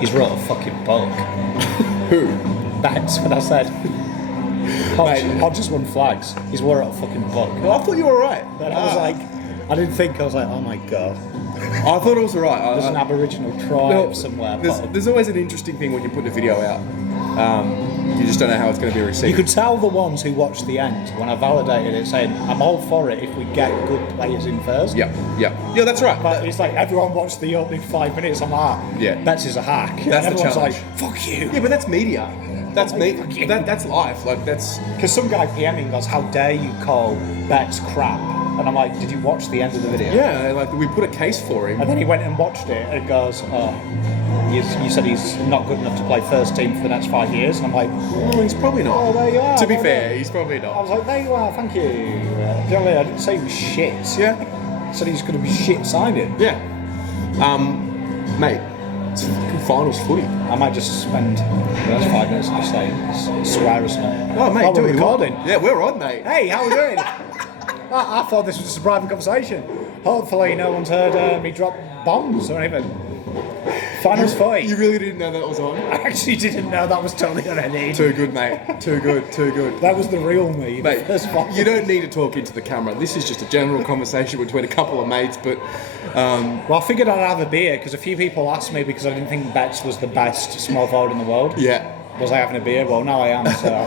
He's wrote a fucking book. Who? That's what I said. Hodge just won flags. He's wrote a fucking book. Oh, I thought you were right. And I was like, I didn't think, I was like, oh my God. I thought it was alright. There's an Aboriginal tribe somewhere. There's always an interesting thing when you put the video out. You just don't know how it's going to be received. You could tell the ones who watched the end when I validated it, saying, I'm all for it if we get good players in first. Yeah, that's right. But it's like everyone watched the opening 5 minutes. I'm like, Betts is a hack. That's and the everyone's challenge. Like, fuck you. Yeah, but that's media. That's me. That's life. Like that's because some guy PMing goes, how dare you call Betts crap? And I'm like, did you watch the end of the video? Yeah, like we put a case for him. And then he went and watched it and goes, you said he's not good enough to play first team for the next 5 years. And I'm like, well, he's probably not. Oh, there you are. To be fair, he's probably not. I was like, there you are, thank you. I didn't say he was shit. Yeah. I said he's going to be shit signing. Yeah. Mate, it's fucking finals footy. I might just spend the next 5 minutes just saying, swear us now. Oh, mate, we're recording. Yeah, we're on, mate. Hey, how are we doing? I thought this was a private conversation. Hopefully no one's heard me drop bombs or anything. Finals fight. You really didn't know that was on? I actually didn't know that was totally unedited. Too good, mate. Too good. That was the real me. Mate, you don't need to talk into the camera. This is just a general conversation between a couple of mates, but... Well, I figured I'd have a beer, because a few people asked me because I didn't think Betts was the best small forward in the world. Yeah. Was I having a beer? Well, now I am, so... I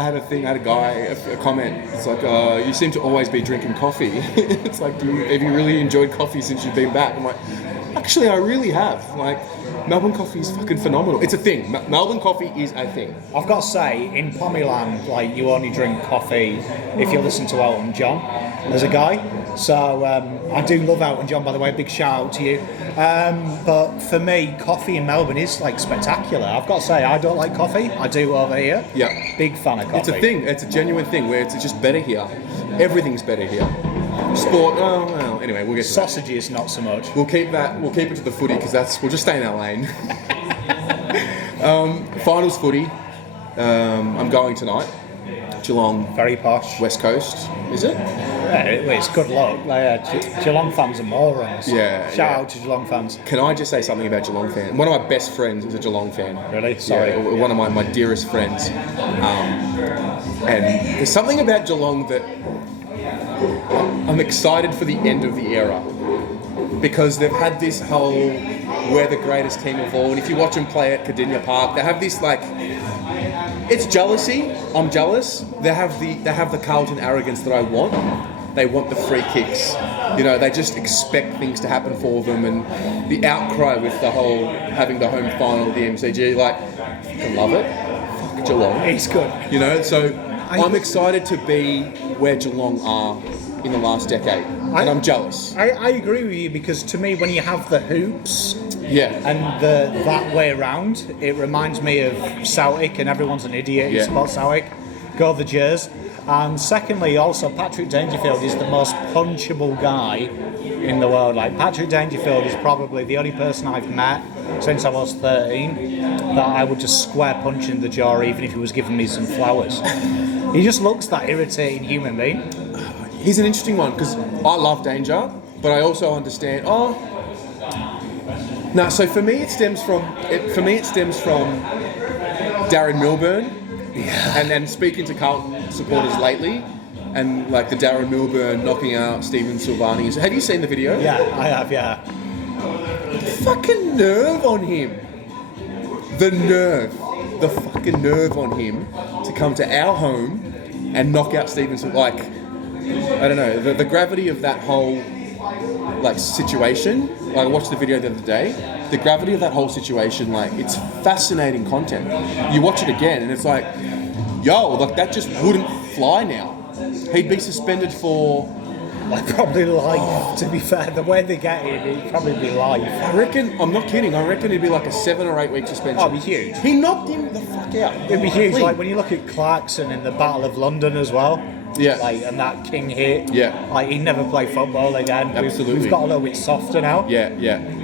had a guy, a comment. It's like, you seem to always be drinking coffee. It's like, have you really enjoyed coffee since you've been back? I'm like, actually, I really have. Like, Melbourne coffee is fucking phenomenal. It's a thing. Melbourne coffee is a thing. I've got to say, in Pommyland, like, you only drink coffee if you listen to Elton John as a guy. So I do love Elton John, by the way. Big shout out to you. But for me, coffee in Melbourne is like spectacular. I've got to say, I don't like coffee. I do over here. Yeah. Big fan of coffee. It's a thing. It's a genuine thing where it's just better here. Everything's better here. Sport. Oh well. Anyway, we'll get to sausages, not so much. We'll keep it to the footy because we'll just stay in our lane. Finals footy. I'm going tonight. Geelong. Very posh. West Coast. Is it? Yeah, it's good luck. Geelong fans are morons. Yeah. Shout out to Geelong fans. Can I just say something about Geelong fans? One of my best friends is a Geelong fan. Really? Sorry. Yeah, one of my dearest friends. And there's something about Geelong that I'm excited for the end of the era. Because they've had this whole, we're the greatest team of all. And if you watch them play at Cardinia Park, they have this like... It's jealousy. I'm jealous. They have the Carlton arrogance that I want. They want the free kicks. You know, they just expect things to happen for them, and the outcry with the whole having the home final at the MCG, like, I love it. Fuck Geelong. It's good. You know, so I'm excited to be where Geelong are in the last decade, and I'm jealous. I agree with you, because to me, when you have the hoops. Yeah. And that way around, it reminds me of Celtic, and everyone's an idiot who supports Celtic. Go the Jers. And secondly, also, Patrick Dangerfield is the most punchable guy in the world. Like, Patrick Dangerfield is probably the only person I've met since I was 13 that I would just square punch in the jaw, even if he was giving me some flowers. He just looks that irritating human being. He's an interesting one, because I love Danger, but I also understand... No, so for me it stems from Darren Milburn, and then speaking to Carlton supporters lately, and like the Darren Milburn knocking out Stephen Silvani. Have you seen the video? Yeah, I have. Yeah. The fucking nerve on him. The fucking nerve on him to come to our home and knock out Stephen Silvani. Like, I don't know, the gravity of that whole like situation. Like, I watched the video the other day. The gravity of that whole situation, like, it's fascinating content. You watch it again and it's like, yo, like, that just wouldn't fly now. He'd be suspended for... Like, probably life, to be fair. The way they get him, it'd probably be life. I reckon, I'm not kidding, I reckon it'd be like a 7 or 8 week suspension. Oh, it'd be huge. He knocked him the fuck out. It'd be huge. Like, when you look at Clarkson in the Battle of London as well. Yeah. Like, and that King hit. Yeah. Like, he'd never play football again. Absolutely. We've got a little bit softer now. Yeah.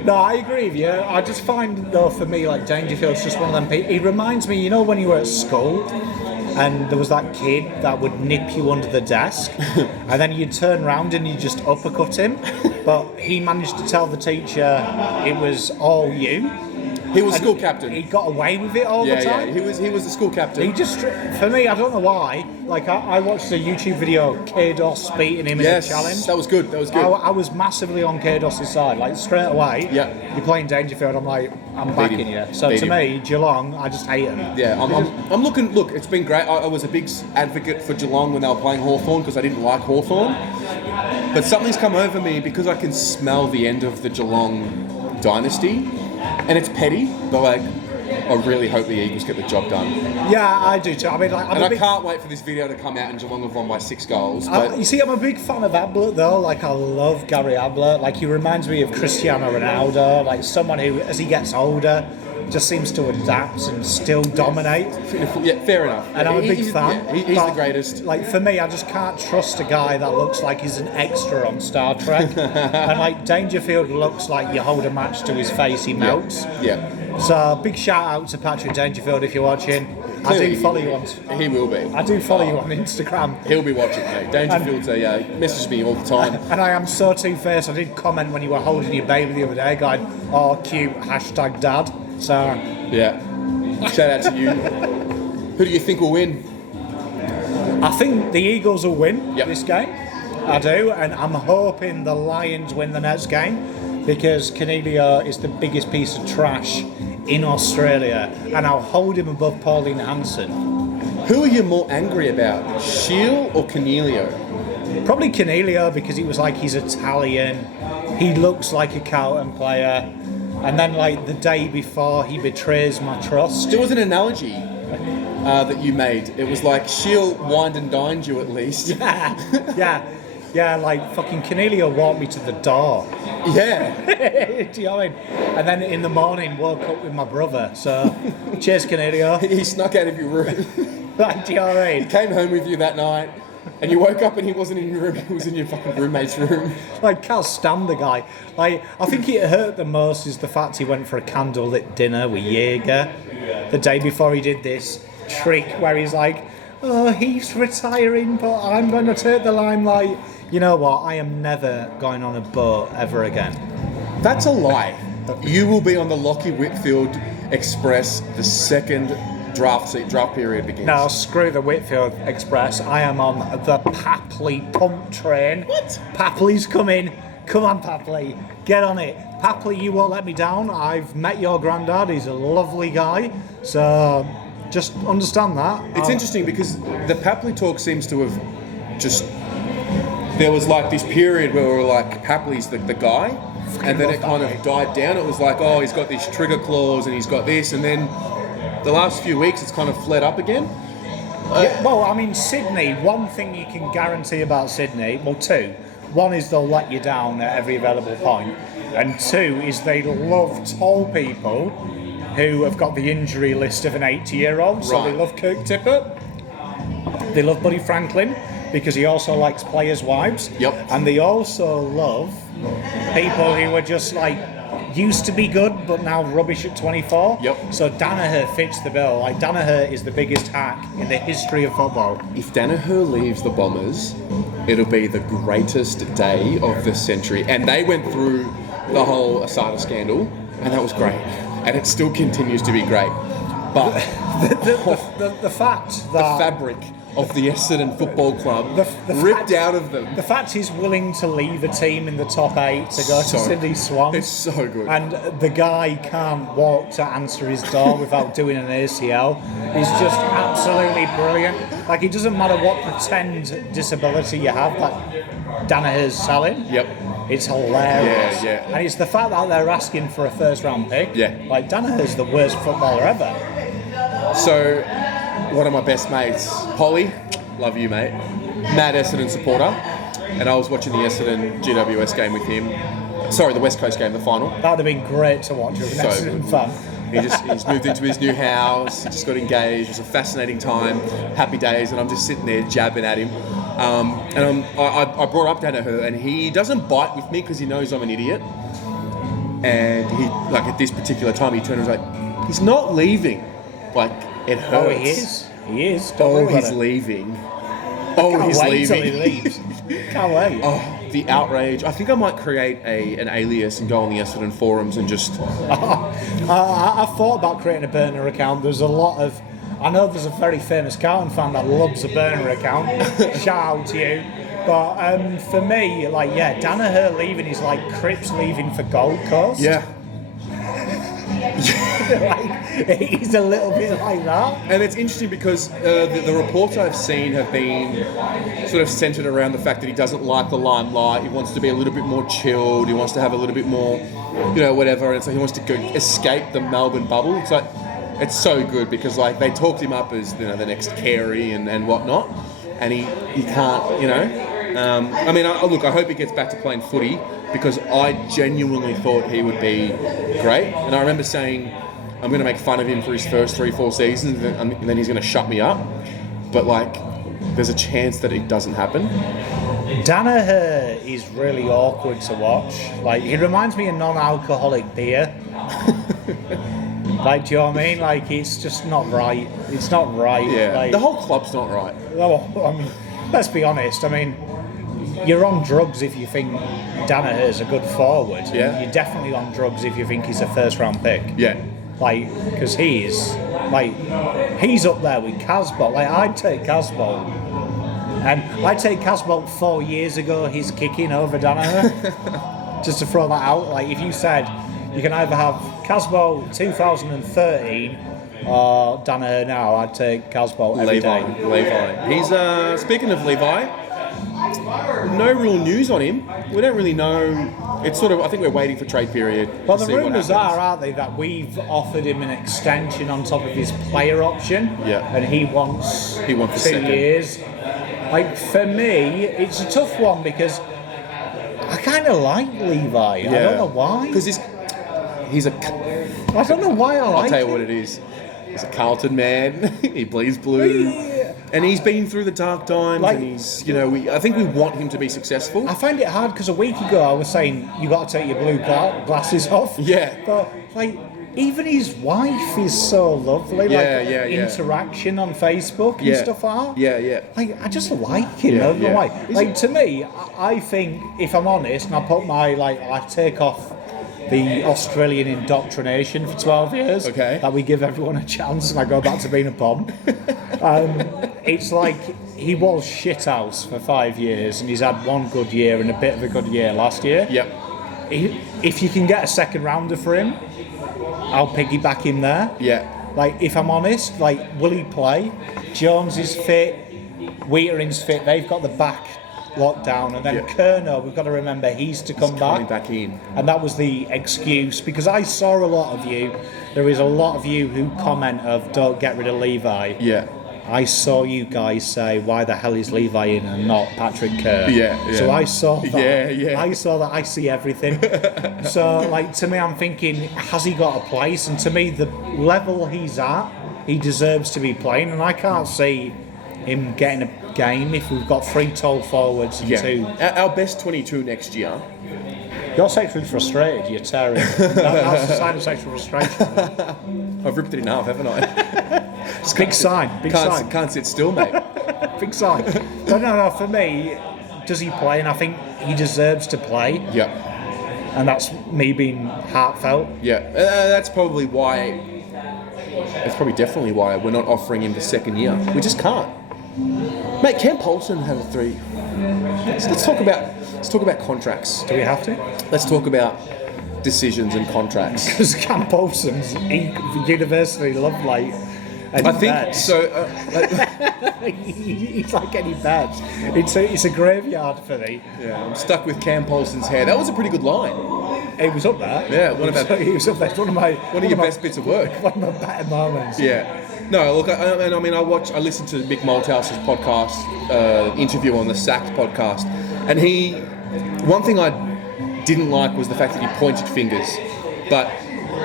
No, I agree with you. I just find, though, for me, like, Dangerfield's just one of them people. He reminds me, you know, when you were at school and there was that kid that would nip you under the desk, and then you'd turn around and you just uppercut him, but he managed to tell the teacher it was all you. He was school captain. He got away with it all the time. Yeah, he was the school captain. He just, for me, I don't know why. Like I watched a YouTube video, K-Dos beating him in a challenge. That was good. That was good. I was massively on K-Dos' side, like straight away. Yeah. You're playing Dangerfield. I'm like, I'm backing you. So Beat to him. me, Geelong, I just hate them. Yeah, I'm looking. Look, it's been great. I was a big advocate for Geelong when they were playing Hawthorn because I didn't like Hawthorn. But something's come over me because I can smell the end of the Geelong dynasty, and it's petty, but like, I really hope the Eagles get the job done. Yeah, I do too. I mean, like, I can't wait for this video to come out and Geelong have won by 6 goals. But you see, I'm a big fan of Ablett though. Like, I love Gary Ablett. Like, he reminds me of Cristiano Ronaldo. Like, someone who, as he gets older, just seems to adapt and still dominate. Yeah, fair enough. And I'm a big fan. Yeah, he's the greatest. Like, for me, I just can't trust a guy that looks like he's an extra on Star Trek. And like Dangerfield looks like you hold a match to his face, he melts. Yeah. So big shout out to Patrick Dangerfield if you're watching. Clearly, I do follow you on. He will be. I do follow you on Instagram. He'll be watching, mate. Dangerfield's messages me all the time. And I am so two-faced. I did comment when you were holding your baby the other day, going, "Oh, cute #dad." So yeah. Shout out to you. Who do you think will win? I think the Eagles will win Yep. this game. I do, and I'm hoping the Lions win the next game because Canelio is the biggest piece of trash in Australia, and I'll hold him above Pauline Hanson. Who are you more angry about, Shield or Canelio? Probably Canelio because he was like, he's Italian, he looks like a Carlton player, and then like the day before he betrays my trust. There was an analogy that you made. It was like Shield wined and dined you at least. Yeah, like fucking Canelio walked me to the door. Yeah. Do you know what I mean? And then in the morning woke up with my brother. So cheers, Canelio. He snuck out of your room. Like, do you know what I mean? He came home with you that night, and you woke up and he wasn't in your room. He was in your fucking roommate's room. Like, can't stand the guy. Like, I think it hurt the most is the fact he went for a candlelit dinner with Jaeger the day before he did this trick where he's like, oh, he's retiring, but I'm going to take the limelight. You know what? I am never going on a boat ever again. That's a lie. You will be on the Lockie Whitfield Express the second draft period begins. No, screw the Whitfield Express. I am on the Papley pump train. What? Papley's coming. Come on, Papley. Get on it. Papley, you won't let me down. I've met your granddad. He's a lovely guy. So just understand that. It's interesting because the Papley talk seems to have just... There was like this period where we were like, Papley's the guy, and then it kind of died down. It was like, oh, he's got this trigger clause and he's got this, and then the last few weeks it's kind of fled up again. Well, I mean, Sydney, one thing you can guarantee about Sydney, well, two. One is they'll let you down at every available point, and two is they love tall people who have got the injury list of an 80-year-old. So they love Kirk Tippett, they love Buddy Franklin, because he also likes players' wives. Yep. And they also love people who are just like used to be good but now rubbish at 24. Yep. So Danaher fits the bill. Like Danaher is the biggest hack in the history of football. If Danaher leaves the Bombers, it'll be the greatest day of the century. And they went through the whole Asada scandal, and that was great. And it still continues to be great. But the fact that the fabric of the Essendon Football Club ripped out of them. The fact he's willing to leave a team in the top 8 to go to Sydney Swans. It's so good. And the guy can't walk to answer his door without doing an ACL. He's just absolutely brilliant. Like, it doesn't matter what pretend disability you have that Danaher's selling. Yep. It's hilarious. Yeah. And it's the fact that they're asking for a first round pick. Yeah. Like, Danaher's the worst footballer ever. So, one of my best mates, Polly, love you, mate, mad Essendon supporter, and I was watching the Essendon GWS game with him. Sorry, the West Coast game, the final. That would have been great to watch with an Essendon fan. He's moved into his new house, he just got engaged, it was a fascinating time, happy days, and I'm just sitting there jabbing at him. I brought up Danaher, and he doesn't bite with me because he knows I'm an idiot. And he, like at this particular time, he turned and was like, he's not leaving. Like, it hurts. Oh, he is? He is. Don't worry about he's it. leaving. Can't He's wait till leaving. he leaves. Can't wait. Oh, the outrage. I think I might create an alias and go on the Essendon forums and just... I thought about creating a burner account. There's a lot of... I know there's a very famous Carlton fan that loves a burner account. Shout out to you. But for me, Danaher leaving is like Cripps leaving for Gold Coast. Yeah. He's a little bit like that. And it's interesting because the reports I've seen have been sort of centred around the fact that he doesn't like the limelight. He wants to be a little bit more chilled. He wants to have a little bit more, whatever. And so he wants to go escape the Melbourne bubble. It's like, it's so good because they talked him up as the next Carey and whatnot, and he can't. I hope he gets back to playing footy because I genuinely thought he would be great. And I remember saying, I'm going to make fun of him for his first 3-4 seasons and then he's going to shut me up. But, there's a chance that it doesn't happen. Danaher is really awkward to watch. He reminds me of non-alcoholic beer. Do you know what I mean? It's just not right. It's not right. Yeah, the whole club's not right. Well, let's be honest. You're on drugs if you think Danaher's a good forward. Yeah. You're definitely on drugs if you think he's a first-round pick. Yeah. Because he's up there with Casbolt. I'd take Casbolt. And I'd take Casbolt 4 years ago, his kicking over Danaher. Just to throw that out. If you said you can either have Casbolt 2013 or Danaher now, I'd take Casbolt every day. Levi. He's, speaking of Levi, no real news on him. We don't really know. It's sort of, I think we're waiting for trade period. Well, the rumours aren't they, that we've offered him an extension on top of his player option. Yeah. And he wants the 2 second. years. For me, it's a tough one because I kind of like Levi. Yeah. I don't know why. Because he's I don't know why I like him. I'll tell you what it is. He's a Carlton man. He bleeds blue. And he's been through the dark times, and he's, I think we want him to be successful. I find it hard because a week ago I was saying you got to take your blue glasses off. Yeah. But even his wife is so lovely. Interaction on Facebook and stuff like that. Yeah. I just like him. I don't know why. To me, I think if I'm honest, and I put my I take off the Australian indoctrination for 12 years. Okay. That we give everyone a chance and I go back to being a bomb. It's he was shithouse for 5 years and he's had one good year and a bit of a good year last year. Yep. If you can get a second rounder for him, I'll piggyback him there. Yeah. If I'm honest, will he play? Jones is fit, Wheatering's fit, they've got the back lockdown, and then Kerno, we've got to remember he's coming back in, and that was the excuse because I saw a lot of you. There is a lot of you who comment of don't get rid of Levi. Yeah. I saw you guys say why the hell is Levi in and not Patrick Kerr. Yeah. So I saw that. Yeah. I saw that. I see everything. So to me, I'm thinking, has he got a place? And to me, the level he's at, he deserves to be playing, and I can't see him getting a game if we've got 3 tall forwards and 2. Our best 22 next year. You're sexually frustrated, you're tearing. That's a sign of sexual frustration. I've ripped it in half, haven't I? Big sign. Can't sit still, mate. Big sign. No, for me, does he play? And I think he deserves to play. Yeah. And that's me being heartfelt. Yeah. That's probably why... That's probably definitely why we're not offering him the second year. We just can't. Mate, Cam Paulson had a 3. Let's talk about contracts. Do we have to? Let's talk about decisions and contracts. Because Cam Paulson's universally loved I think so. He's like any badge. It's a graveyard for me. Yeah, I'm stuck with Cam Paulson's hair. That was a pretty good line. It was up there. Yeah, he was up there. It's one of your best bits of work. One of my better moments. Yeah. No, look, I listened to Mick Malthouse's podcast, interview on the Sacked podcast, and one thing I didn't like was the fact that he pointed fingers, but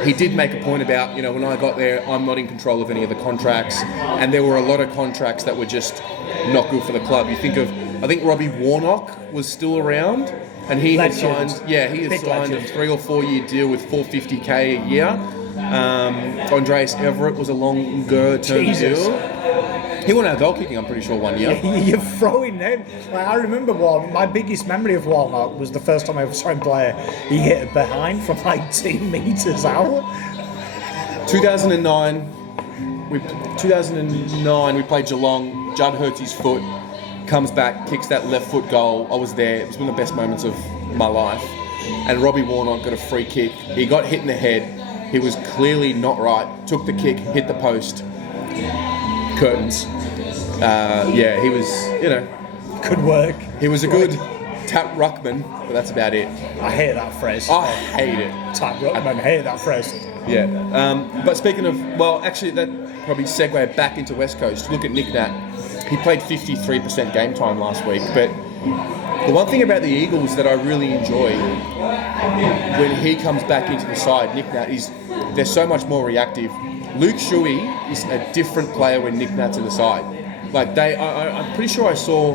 he did make a point about, when I got there, I'm not in control of any of the contracts, and there were a lot of contracts that were just not good for the club. You think of, I think Robbie Warnock was still around, and he had signed a 3 or 4 year deal with $450K a year. Andreas Everett was a longer term deal. He won our goal kicking, I'm pretty sure, one year. You're throwing him. Like, I remember my biggest memory of Walmart was the first time I ever saw him play. He hit it behind from like 10 metres out. 2009, we played Geelong. Judd hurts his foot, comes back, kicks that left foot goal. I was there. It was one of the best moments of my life. And Robbie Warnock got a free kick. He got hit in the head. He was clearly not right. Took the kick, hit the post. Curtains. He was, Good work. He was a good tap ruckman, but that's about it. I hate that phrase. I hate it. Tap ruckman, I hate that phrase. Yeah. But speaking of, that probably segue back into West Coast. Look at Nick Nat. He played 53% game time last week, but the one thing about the Eagles that I really enjoy when he comes back into the side, Nick Nat, is they're so much more reactive. Luke Shuey is a different player when Nick Nat's in the side. Like I'm pretty sure I saw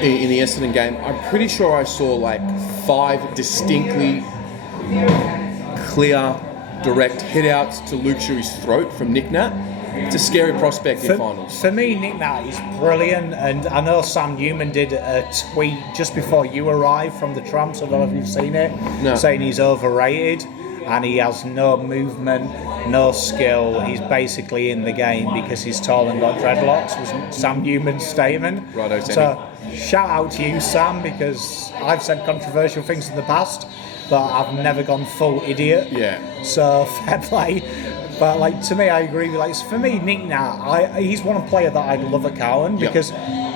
in the Essendon game, I'm pretty sure I saw like 5 distinctly clear, direct hit-outs to Luke Shuey's throat from Nick Nat. It's a scary prospect in finals. For me, Nick Nat is brilliant, and I know Sam Newman did a tweet just before you arrived from the Tramps, I don't know if you've seen it, saying he's overrated and he has no movement, no skill. He's basically in the game because he's tall and got dreadlocks, was Sam Newman's statement. Righto, so shout out to you, Sam, because I've said controversial things in the past, but I've never gone full idiot. Yeah. So fair play. But like to me, I agree with for me, Nick Nat, he's one player that I love at Carlton because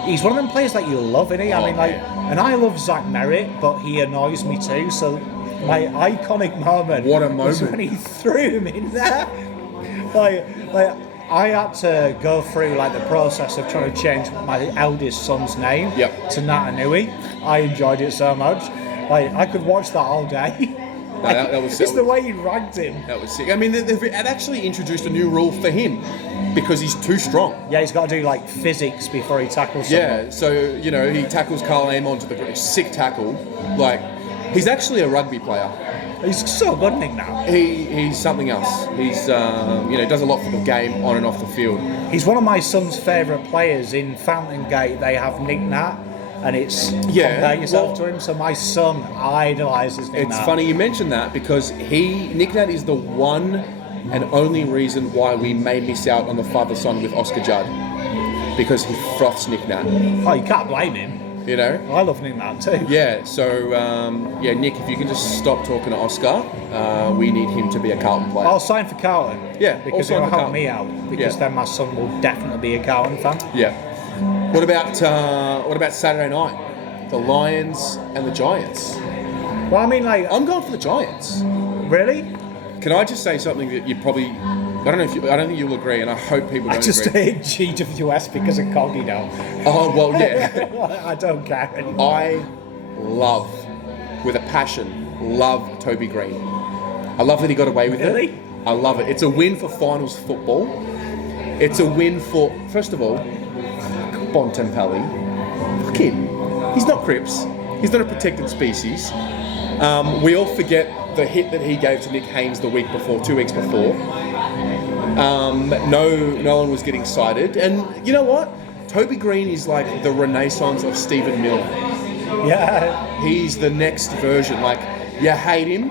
he's one of them players that you love, isn't he? And I love Zach Merritt, but he annoys me too. So my iconic moment, what a moment, was when he threw him in there. like I had to go through the process of trying to change my eldest son's name to Nat Anui. I enjoyed it so much. I could watch that all day. No, that was it's the way he ragged him. That was sick. I mean, they've actually introduced a new rule for him because he's too strong. Yeah, he's got to do physics before he tackles someone. Yeah, so he tackles Carl Aim onto the sick tackle. He's actually a rugby player. He's so good, Nick Nat. He's something else. He's does a lot for the game on and off the field. He's one of my son's favourite players. In Fountain Gate, they have Nick Nat. And it's compare yourself to him. So my son idolises Nick Nat. It's funny you mention that because Nick Nat is the one and only reason why we may miss out on the father-son with Oscar Judd, because he froths Nick Nat. Oh, you can't blame him. I love Nick Nat too. Yeah. So Nick, if you can just stop talking to Oscar, we need him to be a Carlton player. I'll sign for Carlton. Yeah, because it'll help me out. Because then my son will definitely be a Carlton fan. Yeah. What about Saturday night? The Lions and the Giants. Well, I mean, I'm going for the Giants. Really? Can I just say something that you probably... I don't think you'll agree, and I hope people don't agree. I just hate GWS because of Coggy now. Oh, well, yeah. I don't care anymore. I love, with a passion, Toby Green. I love that he got away with it. I love it. It's a win for finals football. It's a win for, first of all, Bontempelli. Fuck him. He's not Crips. He's not a protected species. We all forget the hit that he gave to Nick Haynes 2 weeks before. No one was getting cited. And you know what? Toby Green is like the renaissance of Stephen Mill. Yeah. He's the next version. You hate him,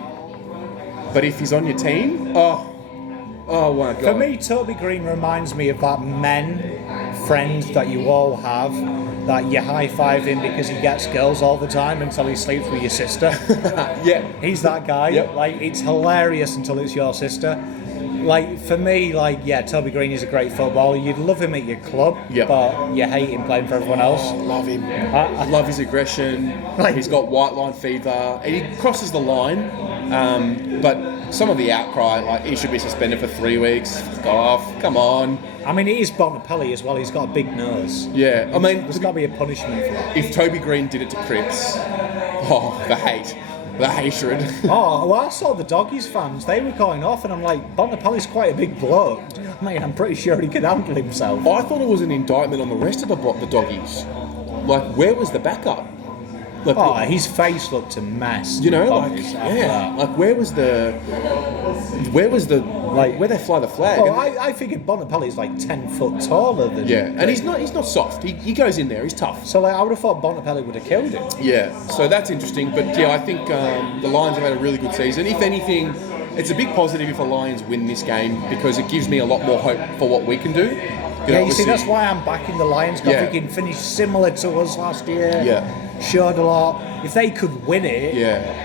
but if he's on your team, oh my God. For me, Toby Green reminds me of that friend that you all have, that you high-five him because he gets girls all the time until he sleeps with your sister. Yeah. He's that guy. Yep. It's hilarious until it's your sister. For me, Toby Green is a great footballer. You'd love him at your club, but you hate him playing for everyone else. I love him. I love his aggression. He's got white line fever. And he crosses the line, but some of the outcry, he should be suspended for 3 weeks. Fuck off. Come on. I mean, it is Bontempelli as well. He's got a big nose. Yeah. I mean, there's got to be a punishment for that. If Toby Green did it to Crips, the hate. The hatred. I saw the Doggies fans. They were going off, and I'm like, Bontempelli's quite a big bloke. I mean, I'm pretty sure he could handle himself. I thought it was an indictment on the rest of the Doggies. Where was the backup? His face looked a mess. where was the where they fly the flag? Well, I figured Bontempelli's like 10 foot taller than. Yeah, and he's not soft. He goes in there. He's tough. So I would have thought Bontempelli would have killed him. Yeah, so that's interesting. But yeah, I think the Lions have had a really good season. If anything, it's a big positive if the Lions win this game because it gives me a lot more hope for what we can do. You see, that's why I'm backing the Lions. Because we can finish similar to us last year. Yeah. Showed a lot. If they could win it,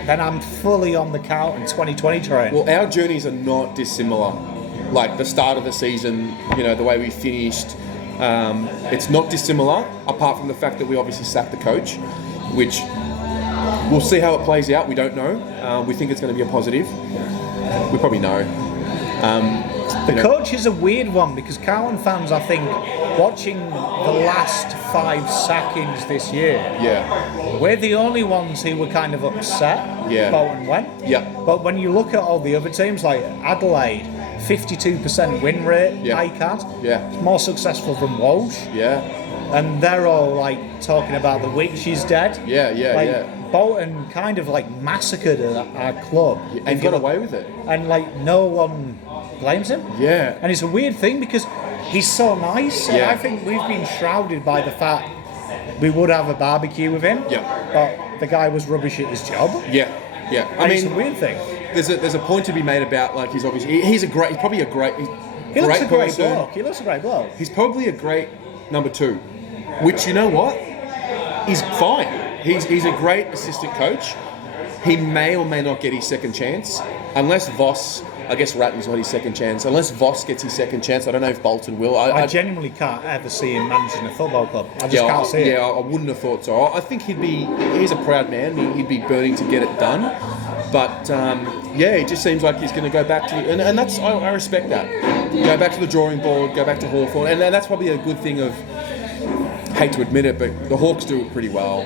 then I'm fully on the Carlton 2020 train. Well, our journeys are not dissimilar. Like the start of the season, the way we finished, it's not dissimilar, apart from the fact that we obviously sacked the coach, which we'll see how it plays out. We don't know. We think it's going to be a positive. We probably know. The coach is a weird one because Carlton fans, I think, watching the last 5 sackings this year, we're the only ones who were kind of upset Bolton went. But when you look at all the other teams, like Adelaide, 52% win rate, ICAD, it's more successful than Walsh. And they're all like talking about the witch is dead. Bolton kind of like massacred our club. And got away with it. And like no one blames him. And it's a weird thing because he's so nice. And I think we've been shrouded by the fact we would have a barbecue with him. But the guy was rubbish at his job. I mean, it's a weird thing. There's a point to be made about like he's obviously he looks a great bloke. He looks a great bloke. He's probably a great number 2, which you know what? He's fine. He's a great assistant coach. He may or may not get his second chance, unless Voss. I guess Ratton's got his second chance. Unless Voss gets his second chance, I don't know if Bolton will. I genuinely can't ever see him managing a football club. I just can't see it. Yeah, I wouldn't have thought so. I think he's a proud man. He'd be burning to get it done. But it just seems like he's going to go back to, and that's I respect that. Go back to the drawing board, go back to Hawthorn, and that's probably a good thing of. Hate to admit it, but the Hawks do it pretty well.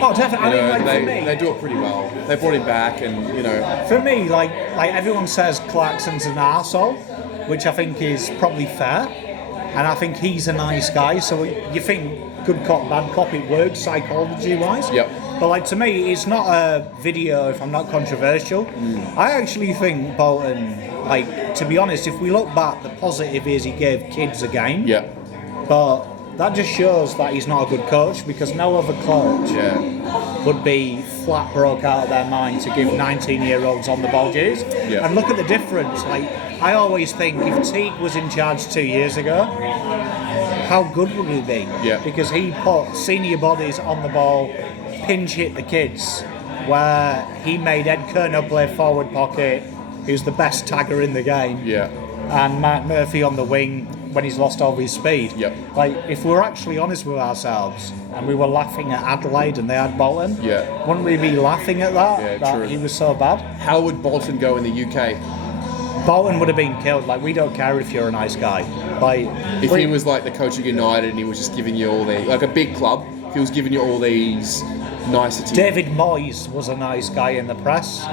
Oh, definitely. For me, they do it pretty well. They brought him back, and For me, like everyone says, Clarkson's an arsehole, which I think is probably fair, and I think he's a nice guy. So you think good cop, bad cop, it works psychology-wise. But like to me, it's not a video if I'm not controversial. I actually think Bolton, like to be honest, if we look back, the positive is he gave kids a game. But that just shows that he's not a good coach because no other coach would be flat broke out of their mind to give 19-year-olds on the ball dues. And look at the difference. Like I always think if Teague was in charge 2 years ago, how good would he be? Because he put senior bodies on the ball, pinch hit the kids, where he made Ed Kerner play forward pocket, who's the best tagger in the game. And Matt Murphy on the wing when he's lost all his speed. Like, if we're actually honest with ourselves and we were laughing at Adelaide and they had Bolton, wouldn't we be laughing at that true. He was so bad? How would Bolton go in the UK? Bolton would have been killed. Like, we don't care if you're a nice guy. Like, if he was like the coach of United and he was just giving you all the, like a big club, if he was giving you all these niceties. David Moyes was a nice guy in the press.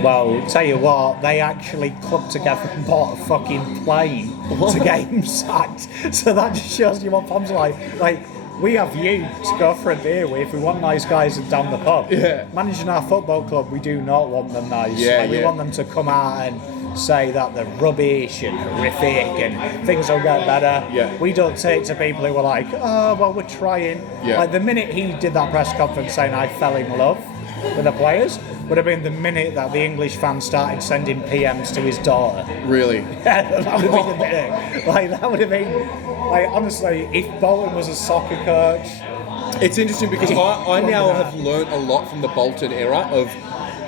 Well, tell you what, they actually clubbed together and bought a fucking plane to get him sacked. So that just shows you what Pom's like. Like, we have you to go for a beer with if we want nice guys down the pub. Managing our football club, we do not want them nice. We want them to come out and say that they're rubbish and horrific and things will get better. We don't take to people who are like, oh, well, we're trying. Like, the minute he did that press conference saying I fell in love with the players would have been the minute that the English fans started sending PMs to his daughter. Really? That would have been the minute. Like, that would have been, like, honestly, if Bolton was a soccer coach. It's interesting because I now have learnt a lot from the Bolton era of,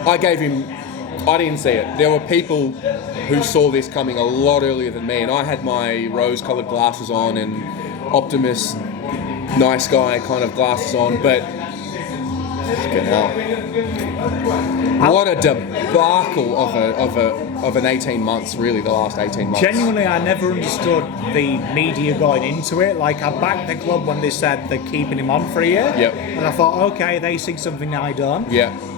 I didn't see it. There were people who saw this coming a lot earlier than me, and I had my rose-coloured glasses on and Optimus, nice guy kind of glasses on, but fucking hell. What a debacle of an 18 months, really, the last 18 months. Genuinely, I never understood the media going into it. Like, I backed the club when they said they're keeping him on for a year. And I thought, okay, they see something I don't.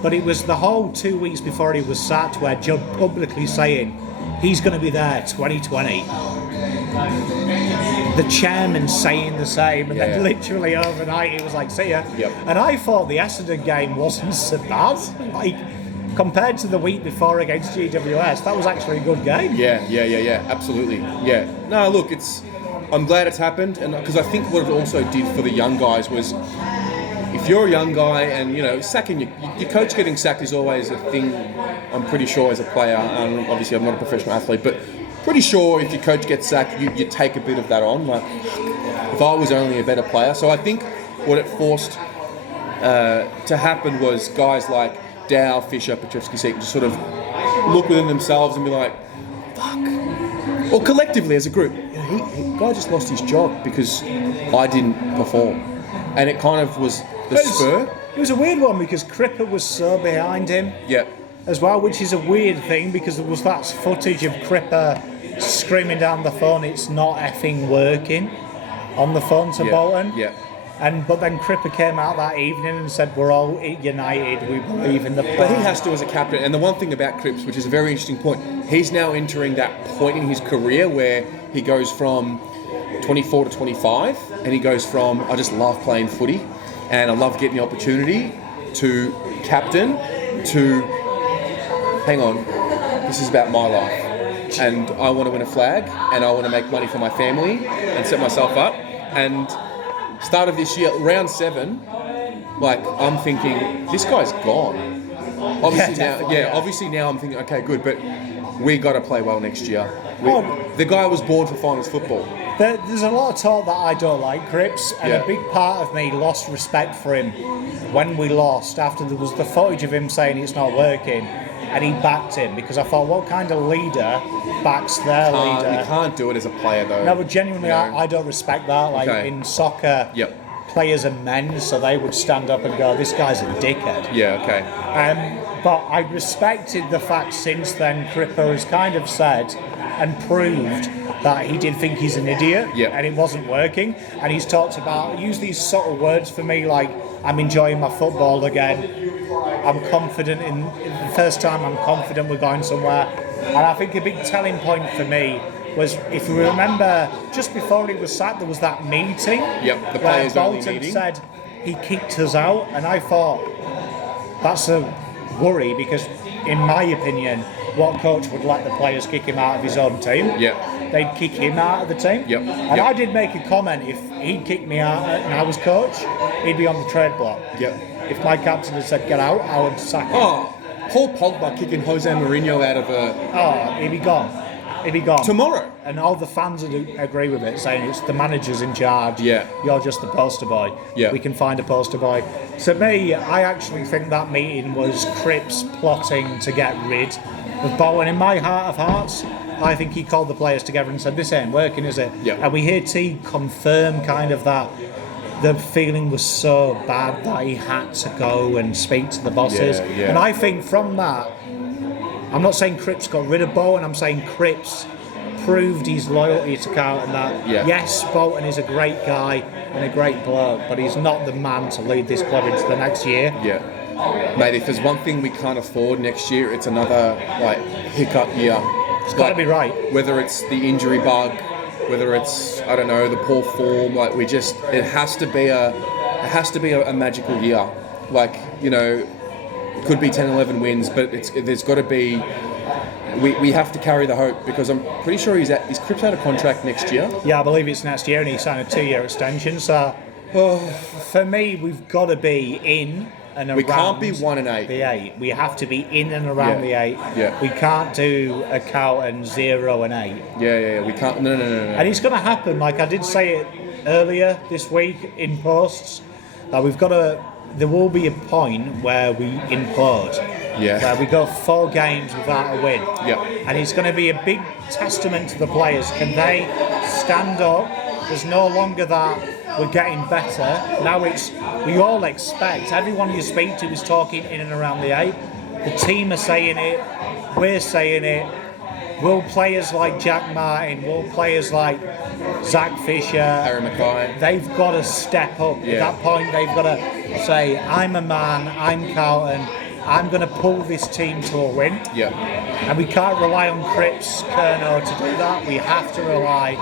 But it was the whole 2 weeks before he was sacked where Judd publicly saying he's going to be there 2020. The chairman saying the same, and then literally overnight he was like, see ya. And I thought the Essendon game wasn't so bad. Like, compared to the week before against GWS, that was actually a good game. Yeah, absolutely. Yeah. No, look, I'm glad it's happened, and because I think what it also did for the young guys was, if you're a young guy and, you know, sacking your coach getting sacked is always a thing, I'm pretty sure, as a player. Obviously, I'm not a professional athlete, but pretty sure if your coach gets sacked, you take a bit of that on. Like, if I was only a better player. So I think what it forced to happen was guys like Dow, Fisher, Petrevsky-Seton just sort of look within themselves and be like, fuck. Or collectively as a group, you know, he guy just lost his job because I didn't perform. And it kind of was the spur. It was a weird one because Cripper was so behind him as well, which is a weird thing because there was that footage of Cripper screaming down the phone, it's not effing working, on the phone to Bolton. But then Cripper came out that evening and said, we're all united, we believe in the plan. But he has to as a captain. And the one thing about Cripps, which is a very interesting point, he's now entering that point in his career where he goes from 24 to 25, and he goes from, I just love playing footy and I love getting the opportunity, to captain, to, hang on, this is about my life. And I want to win a flag and I want to make money for my family and set myself up. And start of this year, round 7, like, I'm thinking, this guy's gone. Obviously now I'm thinking, okay, good, but we got to play well next year. The guy was born for finals football. There's a lot of talk that I don't like Cripps, and a big part of me lost respect for him when we lost, after there was the footage of him saying it's not working, and he backed him, because I thought, what kind of leader backs their leader? You can't do it as a player, though. No, but genuinely, you know? I don't respect that. Like, in soccer, players are men, so they would stand up and go, this guy's a dickhead. Yeah, okay. But I respected the fact since then Cripper has kind of said and proved that he did think he's an idiot and it wasn't working. And he's talked about, used these subtle words for me, like, I'm enjoying my football again. I'm confident in the first time I'm confident we're going somewhere. And I think a big telling point for me was, if you remember, just before he was sacked, there was that meeting the where Bolton said he kicked us out, and I thought that's a worry, because in my opinion, what coach would let the players kick him out of his own team? They'd kick him out of the team. And I did make a comment, if he'd kicked me out and I was coach, he'd be on the trade block. If my captain had said get out, I would sack him. Paul Pogba kicking Jose Mourinho out of a... he'd be gone. He'd be gone. Tomorrow. And all the fans would agree with it, saying it's the manager's in charge. You're just the poster boy. We can find a poster boy. So me, I actually think that meeting was Cripps plotting to get rid of Bolton. In my heart of hearts, I think he called the players together and said, this ain't working, is it? And we hear T confirm kind of that the feeling was so bad that he had to go and speak to the bosses. And I think from that, I'm not saying Cripps got rid of Bolton, I'm saying Cripps proved his loyalty to Carlton, that yes, Bolton is a great guy and a great bloke, but he's not the man to lead this club into the next year. Mate, if there's one thing we can't afford next year, it's another hiccup year. It's got to be right. Whether it's the injury bug, whether it's, I don't know, the poor form, it has to be a magical year. Like, you know, it could be 10, 11 wins, but there's got to be. We have to carry the hope, because I'm pretty sure is Cripps out of contract next year? Yeah, I believe it's next year, and he signed a 2-year extension. So, for me, we've got to be in and around. We can't be 1 and 8. The 8. We have to be in and around the 8. We can't do a Carlton 0 and 8. We can't. No. And it's going to happen. Like I did say it earlier this week in posts, that we've got to. There will be a point where we implode. Where we go 4 games without a win. And it's going to be a big testament to the players. Can they stand up? There's no longer that we're getting better. Now we all expect, everyone you speak to is talking in and around the 8. The team are saying it, we're saying it. Will players like Jack Martin, will players like Zach Fisher, Harry Mackay, they've got to step up. At that point, they've got to say, I'm a man, I'm Carlton, I'm going to pull this team to a win. And we can't rely on Cripps, Kerno to do that. We have to rely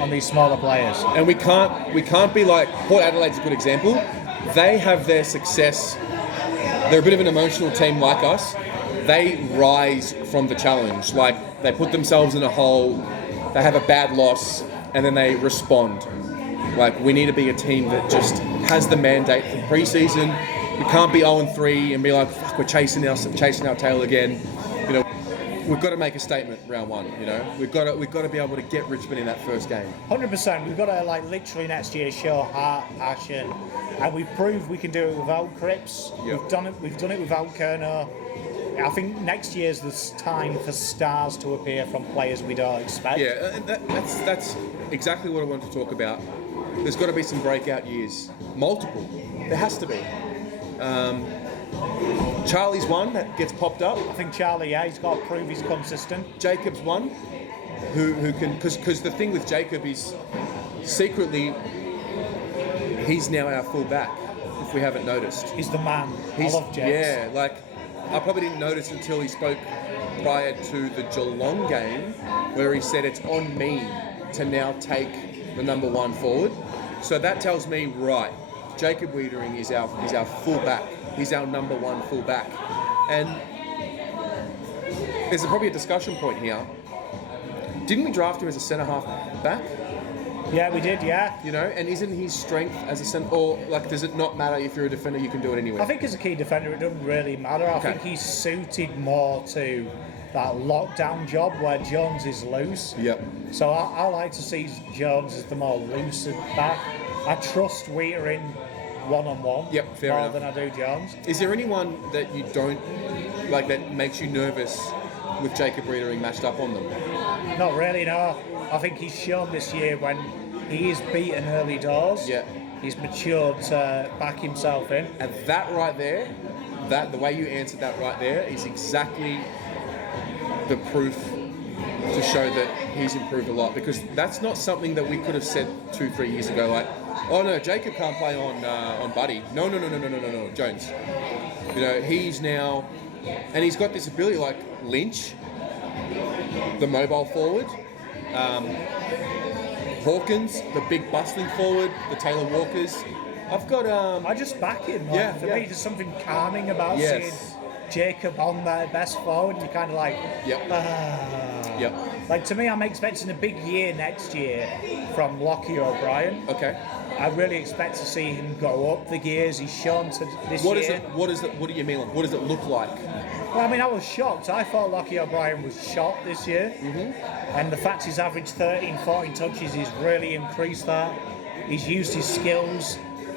on these smaller players. And we can't be like, Port Adelaide's a good example. They have their success. They're a bit of an emotional team like us. they rise from the challenge. Like, they put themselves in a hole, they have a bad loss, and then they respond. Like, we need to be a team that just has the mandate for pre-season. We can't be 0-3 and be like, fuck, we're chasing our tail again. You know, we've got to make a statement round one. You know, we've got to be able to get Richmond in that first game. 100%. We've got to literally next year show heart, passion, and we've proved we can do it without Cripps. Yep. We've done it without Kerno. I think next year's the time for stars to appear from players we don't expect. Yeah, that's exactly what I wanted to talk about. There's got to be some breakout years, multiple. There has to be. Charlie's one that gets popped up. I think Charlie, he's got to prove he's consistent. Jacob's one, who can, because the thing with Jacob is secretly he's now our full back. If we haven't noticed, He's the man. I love James. Yeah, like I probably didn't notice until he spoke prior to the Geelong game, where he said it's on me to now take the number one forward. So that tells me, right, Jacob Wiedering is our full back. He's our number one full back. And there's probably a discussion point here. Didn't we draft him as a centre half back? Yeah, we did, yeah. You know, and isn't his strength as a centre, or like, does it not matter if you're a defender, you can do it anyway? I think as a key defender, it doesn't really matter. I think he's suited more to that lockdown job where Jones is loose. Yep. So I like to see Jones as the more lucid back. I trust Wiedering one-on-one fair more enough. than I do Jones. Is there anyone that you don't like that makes you nervous with Jacob Wiedering matched up on them? Not really, no. I think he's shown this year when he is beaten early doors. Yeah. He's matured to back himself in. And that right there, the way you answered that right there is exactly the proof to show that he's improved a lot, because that's not something that we could have said 2-3 years ago. Like, oh no, Jacob can't play on Buddy. No, Jones. You know, he's now, and he's got this ability like Lynch, the mobile forward, Hawkins, the big bustling forward, the Taylor Walkers. I've got I just back him. Like, for me, there's something calming about seeing Jacob on their best forward. You're kind of like, Like, to me, I'm expecting a big year next year from Lockie O'Brien. Okay. I really expect to see him go up the gears. He's shown to this year. What do you mean? What does it look like? Well, I mean, I was shocked. I thought Lockie O'Brien was shot this year. And the fact he's averaged 13, 14 touches, he's really increased that. He's used his skills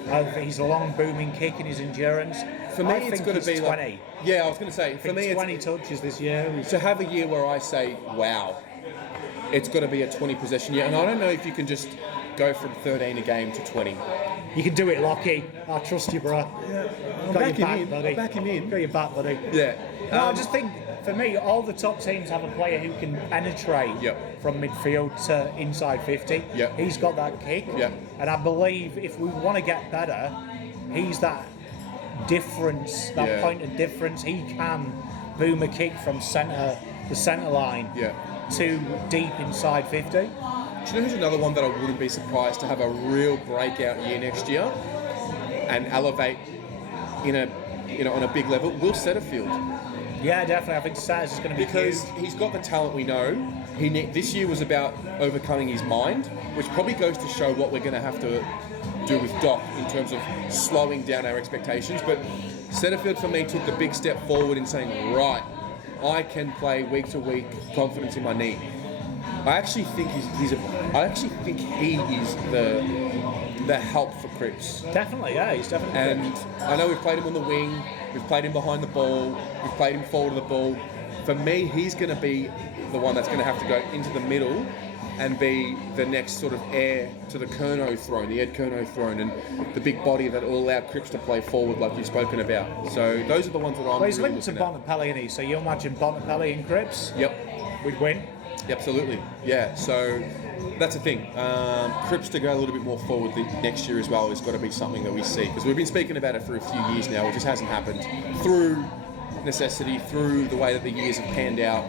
of his long booming kick and his endurance. For me, it's going to be 20. like, yeah, I was going to say, for me, 20 touches this year. To have a year where I say, wow, it's got to be a 20 possession year. And I don't know if you can just go from 13 a game to 20. You can do it, Lockie. I trust you, bro. Yeah, I'll back him in. Got your back, buddy. Yeah. No, I just think, for me, all the top teams have a player who can penetrate from midfield to inside 50. Yep. He's got that kick. Yep. And I believe if we want to get better, he's that difference, that point of difference. He can boom a kick from the centre line to deep inside 50. Do you know who's another one that I wouldn't be surprised to have a real breakout year next year and elevate on a big level? Will Setterfield. Yeah, definitely. I think Satters is going to be because he's got the talent we know. This year was about overcoming his mind, which probably goes to show what we're going to have to do with Doc in terms of slowing down our expectations. But Setterfield for me took the big step forward in saying, right, I can play week to week, confidence in my knee. I actually think he is the help for Cripps. Definitely, yeah, he's definitely. And I know we've played him on the wing, we've played him behind the ball, we've played him forward of the ball. For me, he's going to be the one that's going to have to go into the middle and be the next sort of heir to the Kerno throne, the Ed Kerno throne, and the big body that will allow Cripps to play forward like you've spoken about. So those are the ones that I'm he's really linked to looking at. Bontempelli, isn't he? So you imagine Bontempelli and Cripps? Yep. We'd win. Absolutely. Yeah. So that's the thing. Cripps to go a little bit more forward next year as well has got to be something that we see, because we've been speaking about it for a few years now. It just hasn't happened through necessity, through the way that the years have panned out.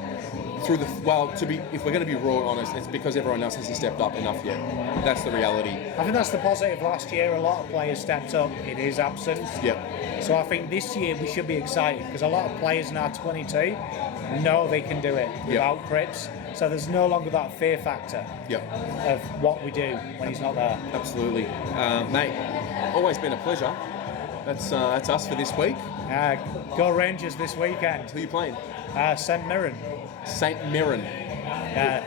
if we're going to be raw and honest, it's because everyone else hasn't stepped up enough yet. That's the reality. I think that's the positive. Last year, a lot of players stepped up in his absence. Yep. So I think this year we should be excited because a lot of players now 22 know they can do it without Cripps. So there's no longer that fear factor of what we do when he's not there. Absolutely. Mate, always been a pleasure. That's us for this week. Go Rangers this weekend. Who are you playing? St Mirren. St Mirren.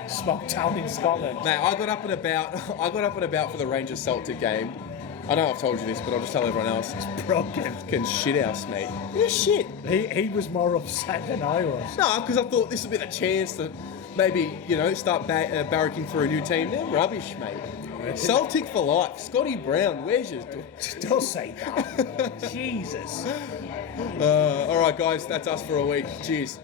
Small town in Scotland. Mate, I got up and about for the Rangers Celtic game. I know I've told you this, but I'll just tell everyone else. It's broken. Fucking shit house, mate. You're shit. He was more upset than I was. No, because I thought this would be the chance to maybe, start barracking for a new team. They're rubbish, mate. Celtic for life. Scotty Brown, where's your... Don't say that. Jesus. All right, guys, that's us for a week. Cheers.